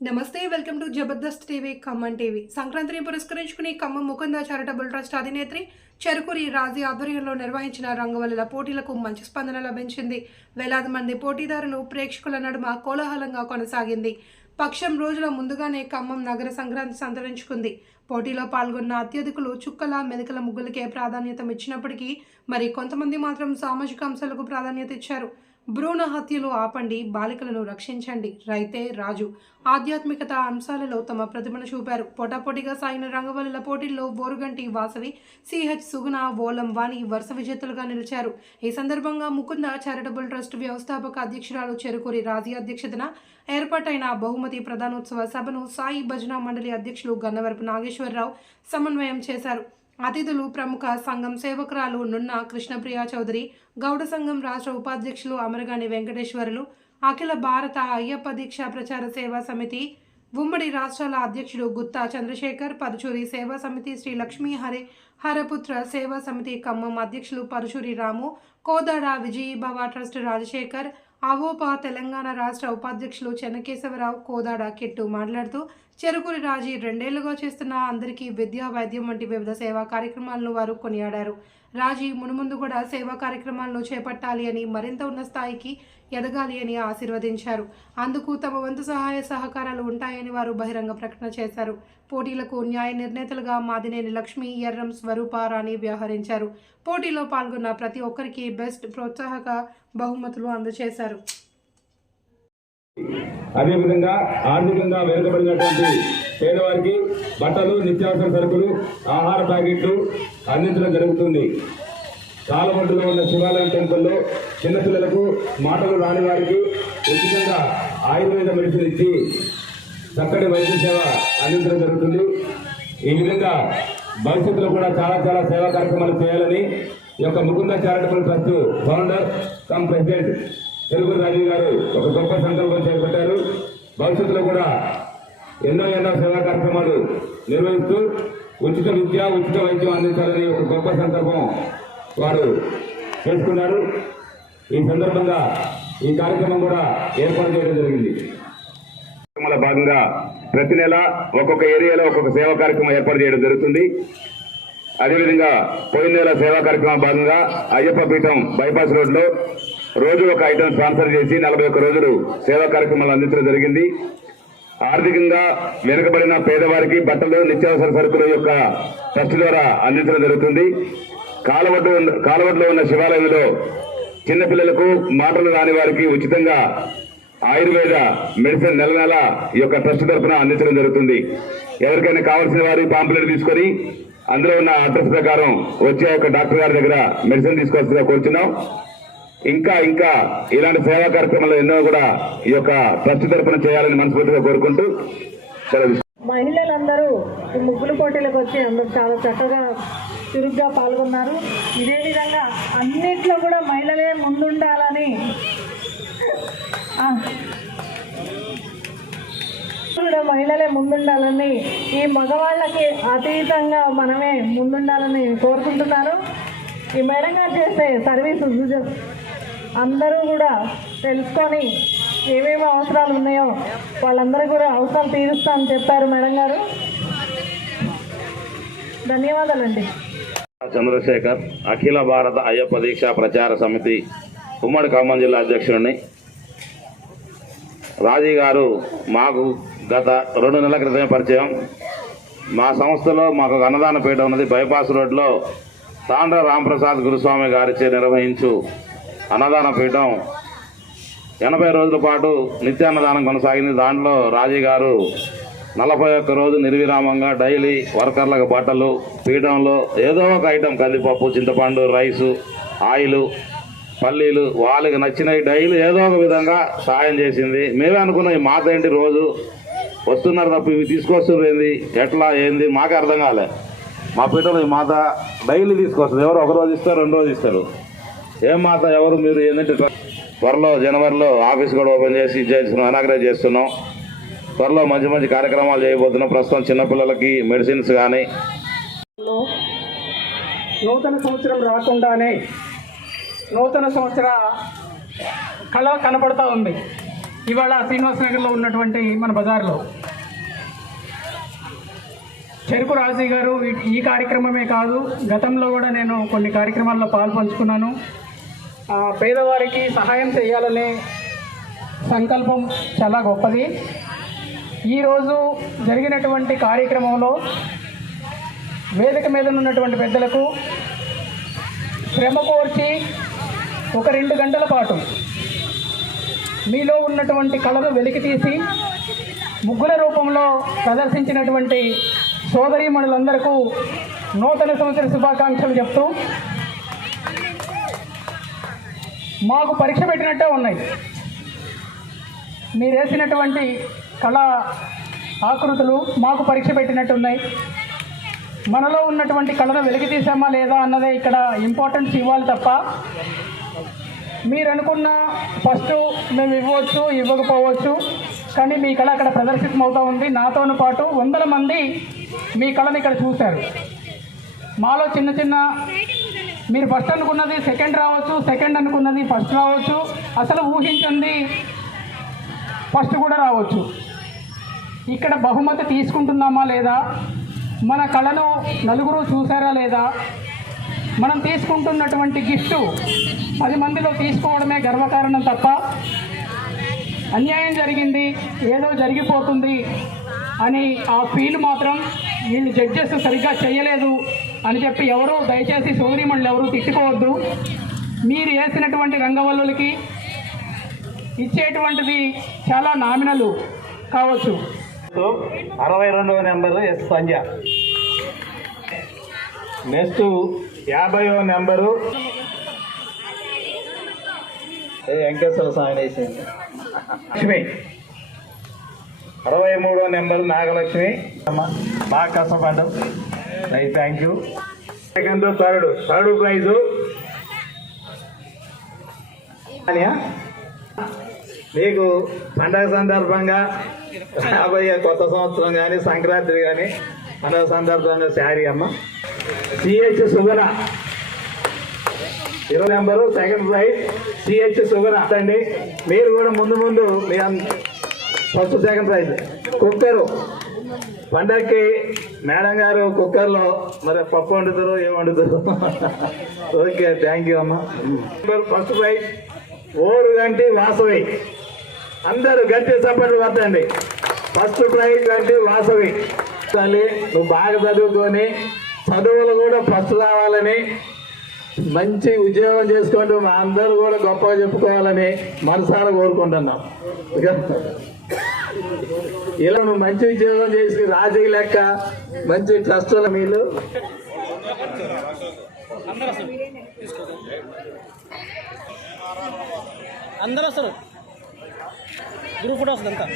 నమస్తే, welcome to Jabardasth TV Khammam TV. సంక్రాంతిని పురస్కరించుకుని ఖమ్మం ముకుంద చారిటబుల్ ట్రస్ట్ అధినేత్రి చెరుకూరి రాజీ ఆధ్వర్యంలో నిర్వహించిన రంగవల్లుల పోటీలకు మంచి స్పందన లభించింది. వేలాది మంది పోటీదారులు ప్రేక్షకుల నడుమ కోలాహలంగా కొనసాగింది. పక్షం రోజుల ముందుగానే ఖమ్మం నగర సంక్రాంతి సంతరించుకుంది. పోటీలో పాల్గొన్న అత్యధికులు చుక్కల మెదకల ముగ్గులకే ప్రాధాన్యత ఇచ్చినప్పటికీ మరి కొంతమంది మాత్రం సామాజిక అంశాలకు ప్రాధాన్యత ఇచ్చారు. భ్రూణ హత్యలు ఆపండి, బాలికలను రక్షించండి, రైతే రాజు, ఆధ్యాత్మికత అంశాలలో తమ ప్రతిభను చూపారు. పోటాపోటీగా సాగిన రంగవల్లుల పోటీల్లో బోరుగంటి వాసవి, సిహెచ్ సుగుణ, ఓలం వాణి వరుస విజేతలుగా నిలిచారు. ఈ సందర్భంగా ముకుంద చారిటబుల్ ట్రస్ట్ వ్యవస్థాపక అధ్యక్షురాలు చెరుకూరి రాజీ అధ్యక్షతన ఏర్పాటైన బహుమతి ప్రధానోత్సవ సభను సాయి భజన మండలి అధ్యక్షులు గన్నవరపు నాగేశ్వరరావు సమన్వయం చేశారు. అతిథులు ప్రముఖ సంఘం సేవకురాలు నున్న కృష్ణప్రియ చౌదరి, గౌడ సంఘం రాష్ట్ర ఉపాధ్యక్షులు అమరగాని వెంకటేశ్వరులు, అఖిల భారత అయ్యప్ప దీక్ష ప్రచార సేవా సమితి ఉమ్మడి రాష్ట్రాల అధ్యక్షుడు గుత్తా చంద్రశేఖర్, పరుచూరి సేవా సమితి శ్రీ లక్ష్మీ హరపుత్ర సేవా సమితి ఖమ్మం అధ్యక్షులు పరుచూరి రాము, కోదాడ విజయీభవ ట్రస్ట్ రాజశేఖర్, అవోపా తెలంగాణ రాష్ట్ర ఉపాధ్యక్షులు చెన్నకేశవరావు, కోదాడ కిట్టు మాట్లాడుతూ చెరుకూరి రాజీ 2 ఏళ్లుగా చేస్తున్న అందరికీ విద్యా, వైద్యం వంటి వివిధ సేవా కార్యక్రమాలను వారు కొనియాడారు. రాజీ మునుముందు కూడా సేవా కార్యక్రమాలను చేపట్టాలి అని, మరింత ఉన్న స్థాయికి ఎదగాలి అని ఆశీర్వదించారు. అందుకు తమ వంతు సహాయ సహకారాలు ఉంటాయని వారు బహిరంగ ప్రకటన చేశారు. పోటీలకు న్యాయ నిర్ణేతలుగా మాదినేని లక్ష్మి, ఎర్రం స్వరూప రాణి వ్యవహరించారు. పోటీలో పాల్గొన్న ప్రతి ఒక్కరికి బెస్ట్ ప్రోత్సాహక బహుమతులు అందజేశారు. అదేవిధంగా ఆర్థికంగా వెనుకబడినటువంటి పేదవారికి బట్టలు, నిత్యావసర సరుకులు, ఆహార ప్యాకెట్లు అందించడం జరుగుతుంది. చాలబొడ్డులో ఉన్న శివాలయం టెంపుల్లో చిన్నపిల్లలకు, మాటలు రాని వారికి ఉచితంగా ఆయుర్వేద మెడిసిన్ ఇచ్చి చక్కటి వైద్య సేవ అందించడం జరుగుతుంది. ఈ విధంగా భవిష్యత్తులో కూడా చాలా సేవా కార్యక్రమాలు చేయాలని ఈ యొక్క Mukunda charitable trust founder cum president Cherukuri Raji garu ఒక గొప్ప సంకల్పం చేపట్టారు. భవిష్యత్తులో కూడా ఎన్నో సేవా కార్యక్రమాలు నిర్వహిస్తూ ఉచిత విద్య, ఉచిత వైద్యం అందించాలని ఒక గొప్ప సంకల్పం వారు చేసుకున్నారు. ఈ సందర్భంగా ఈ కార్యక్రమం కూడా ఏర్పాటు చేయడం జరిగింది. భాగంగా ప్రతి నెల ఒక్కొక్క ఏరియాలో ఒక్కొక్క సేవా కార్యక్రమం ఏర్పాటు చేయడం జరుగుతుంది. అదేవిధంగా పోయిన నెల సేవా కార్యక్రమం భాగంగా అయ్యప్ప పీఠం బైపాస్ రోడ్లో రోజు ఒక ఐటమ్ స్పాన్సర్ చేసి 41 రోజులు సేవా కార్యక్రమాలు అందించడం జరిగింది. ఆర్థికంగా వెనుకబడిన పేదవారికి బట్టలు, నిత్యావసర సరుకుల యొక్క ట్రస్ట్ ద్వారా అందించడం జరుగుతుంది. కాలవడ్లో ఉన్న శివాలయంలో చిన్నపిల్లలకు, మాటలు రాని వారికి ఉచితంగా ఆయుర్వేద మెడిసిన్ నెల ఈ యొక్క ట్రస్ట్ తరఫున అందించడం జరుగుతుంది. ఎవరికైనా కావాల్సిన వారి పాంప్లెట్ తీసుకొని అందులో ఉన్న అడ్రస్ ప్రకారం వచ్చే యొక్క డాక్టర్ గారి దగ్గర మెడిసిన్ తీసుకోవాల్సిందిగా కోరుచున్నాం. ఇంకా ఇలాంటి సేవా కార్యక్రమాలు ఎన్నో కూడా ఈ యొక్క ట్రస్ట్ తరఫున చేయాలని మనస్ఫూర్తిగా కోరుకుంటూ మహిళలందరూ ఈ ముగ్గులు పోటీలకు వచ్చి అందరూ చాలా చక్కగా చురుగ్గా పాల్గొన్నారు. ఇదే విధంగా అన్నిట్లో కూడా మహిళలే ముందుండాలని ఈ మగవాళ్ళకి అతీతంగా మనమే ముందుండాలని కోరుకుంటున్నారు. ఈ మేడం గారు చేసే సర్వీసు అందరూ కూడా తెలుసుకొని ఏమేమి అవసరాలు ఉన్నాయో వాళ్ళందరూ కూడా అవసరాలు తీరుస్తామని చెప్పారు మేడం గారు. ధన్యవాదాలండి. చంద్రశేఖర్, అఖిల భారత అయ్యప్ప దీక్ష ప్రచార సమితి ఉమ్మడి ఖమ్మం జిల్లా అధ్యక్షుడిని. రాజీ గారు మాకు గత 2 నెలల క్రితమే పరిచయం. మా సంస్థలో మాకు అన్నదాన పీఠం ఉన్నది. బైపాస్ రోడ్లో తాండ్ర రాంప్రసాద్ గురుస్వామి గారిచే నిర్వహించు అన్నదాన పీఠం 80 రోజుల పాటు నిత్యాన్నదానం కొనసాగింది. దాంట్లో రాజీ గారు 41 రోజు నిర్విరామంగా డైలీ వర్కర్లకు బట్టలు, పీఠంలో ఏదో ఒక ఐటెం, కందిపప్పు, చింతపండు, రైసు, ఆయిలు, పల్లీలు వాళ్ళకి నచ్చినవి డైలీ ఏదో ఒక విధంగా సాయం చేసింది. మేమే అనుకున్నాం ఈ మాత ఏంటి రోజు వస్తున్నారు తప్ప ఇవి తీసుకొస్తున్నారు ఏంది, ఎట్లా ఏంది మాకే అర్థం కాలే. మా పీఠంలో ఈ మాత డైలీ తీసుకొస్తుంది. ఎవరు ఒక రోజు ఇస్తారు, 2 రోజులు ఇస్తారు. ఏం మాత ఎవరు మీరు ఏంటంటే త్వరలో జనవరిలో ఆఫీస్ కూడా ఓపెన్ చేసి ఇనాగ్రేట్ చేస్తున్నాం. త్వరలో మంచి కార్యక్రమాలు చేయబోతున్నాం. ప్రస్తుతం చిన్నపిల్లలకి మెడిసిన్స్ కానీ నూతన సంవత్సరం రాకుండానే నూతన సంవత్సర కళ కనపడతా ఉంది. ఇవాళ శ్రీనివాస నగర్లో ఉన్నటువంటి మన బజార్లో చెరుకు రాజీ గారు ఈ కార్యక్రమమే కాదు, గతంలో కూడా నేను కొన్ని కార్యక్రమాల్లో పాల్పంచుకున్నాను. పేదవారికి సహాయం చేయాలనే సంకల్పం చాలా గొప్పది. ఈరోజు జరిగినటువంటి కార్యక్రమంలో వేదిక మీద ఉన్నటువంటి పెద్దలకు శ్రమ కోర్చి ఒక 2 గంటల పాటు మీలో ఉన్నటువంటి కళను వెలికితీసి ముగ్గుల రూపంలో ప్రదర్శించినటువంటి సోదరీమణులందరికీ నూతన సంవత్సర శుభాకాంక్షలు చెప్తూ, మాకు పరీక్ష పెట్టినట్టే ఉన్నాయి. మీరు వేసినటువంటి కళా ఆకృతులు మాకు పరీక్ష పెట్టినట్టున్నాయి. మనలో ఉన్నటువంటి కళను వెలికి తీసామా లేదా అన్నదే ఇక్కడ ఇంపార్టెన్స్ ఇవ్వాలి తప్ప, మీరు అనుకున్న ఫస్ట్ మేము ఇవ్వచ్చు ఇవ్వకపోవచ్చు, కానీ మీ కళ అక్కడ ప్రదర్శితమవుతూ ఉంది. నాతో పాటు 100 మంది మీ కళను ఇక్కడ చూశారు. మాలో చిన్న చిన్న మీరు ఫస్ట్ అనుకున్నది సెకండ్ రావచ్చు, సెకండ్ అనుకున్నది ఫస్ట్ రావచ్చు, అసలు ఊహించింది ఫస్ట్ కూడా రావచ్చు. ఇక్కడ బహుమతి తీసుకుంటున్నామా లేదా, మన కళను నలుగురు చూసారా లేదా, మనం తీసుకుంటున్నటువంటి గిఫ్ట్ 10 మందిలో తీసుకోవడమే గర్వకారణం తప్ప అన్యాయం జరిగింది ఏదో జరిగిపోతుంది అని ఆ ఫీల్ మాత్రం వీళ్ళు జడ్జెస్ సరిగ్గా చేయలేదు అని చెప్పి ఎవరు దయచేసి సోదరీమణులు ఎవరు తిట్టుకోవద్దు. మీరు వేసినటువంటి రంగవల్లులకి ఇచ్చేటువంటిది చాలా నామినల్ కావచ్చు. 62వ నెంబరు ఎస్ సంధ్య. నెక్స్ట్ 50వ నెంబరు వెంకటేశ్వర స్వామి వేసింది లక్ష్మి. 63వ నెంబరు నాగలక్ష్మి. బాగా కష్టపడ్డాం, thank you. Second third price మీకు పండగ సందర్భంగా రాబోయే కొత్త సంవత్సరం కానీ సంక్రాంతి కానీ పండగ సందర్భంగా శారీ అమ్మ. CH Sugana 20 number second prize CH Sugana అండి. మీరు కూడా ముందు మీ ఫస్ట్ సెకండ్ ప్రైజ్. కుక్కరు పండగకి మేడం గారు కుక్కర్లో మరి పప్పు వండుతారు ఏం వండుతారు. ఓకే, థ్యాంక్ యూ అమ్మ. ఫస్ట్ ప్రైజ్ ఓరు గంటి వాసవి. అందరూ గట్టి చప్పట్లు పట్టండి. ఫస్ట్ ప్రైజ్ గంటి వాసవి. నువ్వు బాగా చదువుకొని చదువులు కూడా ఫస్ట్ రావాలని, మంచి ఉద్యోగం చేసుకుంటూ మా అందరూ కూడా గొప్పగా చెప్పుకోవాలని మనసారా కోరుకుంటున్నాం. ఇలా నువ్వు మంచి ఉద్యోగం చేసి రాజకీయ లెక్క మంచి ట్రస్టుల మీరు అందరూ వస్తారు. గ్రూప్ ఫోటో వస్తుంది అంతా.